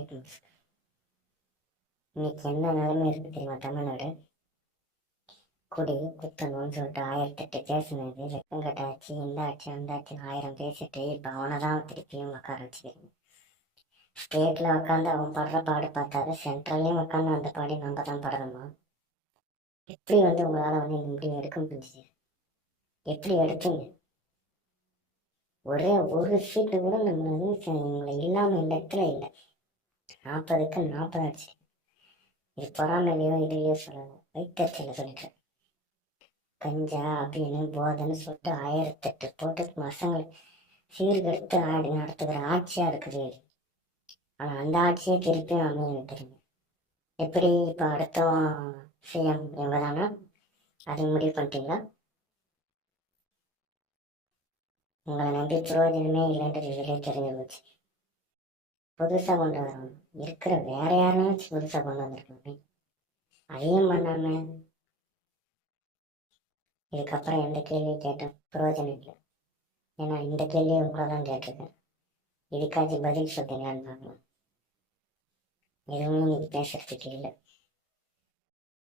Right moves. இன்னைக்கு என்ன நிலைமை இருக்கு தெரியுமா? தமிழ்நாடு குடி குத்தணும்னு சொல்லிட்டு 1008 பேசுனது, வெக்கம் கட்டாச்சு, இந்த ஆச்சு அந்த ஆச்சு 1000 பேசிட்டு இப்போ அவனை தான் திருப்பியும் உட்கார வச்சுக்கிறேன். ஸ்டேட்டில் உட்காந்து அவன் படுற பாடு பார்த்தாரு, சென்ட்ரல்லையும் உட்காந்து அந்த பாடி நம்ம தான் படணுமா? எப்படி உங்களால் இந்த முடிவு எடுக்க முடிஞ்சுச்சு? எப்படி எடுத்தீங்க? ஒரே ஒரு சீட்டு கூட நம்ம இவங்களை இல்லாமல் இந்த இடத்துல இல்லை. 40க்கு 40 ஆச்சு. இது பொறாமையிலையோ இதுலையோ சொல்லணும், வைத்தறிச்சல சொல்லிட்டேன். கஞ்சா அப்படின்னு போதைன்னு சொல்லிட்டு 1008 போட்டு பசங்களை சீர்கெடுத்து நடத்துகிற ஆட்சியாக இருக்குது. ஆனால் அந்த ஆட்சியை திருப்பியும் அமைய தெரியுங்க. எப்படி இப்போ அடுத்த சிஎம் இவங்க தானா? அது முடிவு பண்ணிட்டீங்களா? உங்களை நம்பி பிரயோஜனமே இல்லைன்றது இதிலே தெரிஞ்சு போச்சு. புதுசாக கொண்டு வரணும், இருக்கிற வேற யாருன்னு புதுசாக கொண்டு வந்திருக்கோமே, அதையும் பண்ணாம இதுக்கப்புறம் எந்த கேள்வி கேட்டால் பிரயோஜனம் இல்லை. ஏன்னா இந்த கேள்வியை உங்களை தான் கேட்டிருக்கேன். இதுக்காச்சும் பதில் சொல்றீங்களான்னு பார்க்கலாம். எதுவும் இன்னைக்கு பேசுறதுக்கு இல்லை.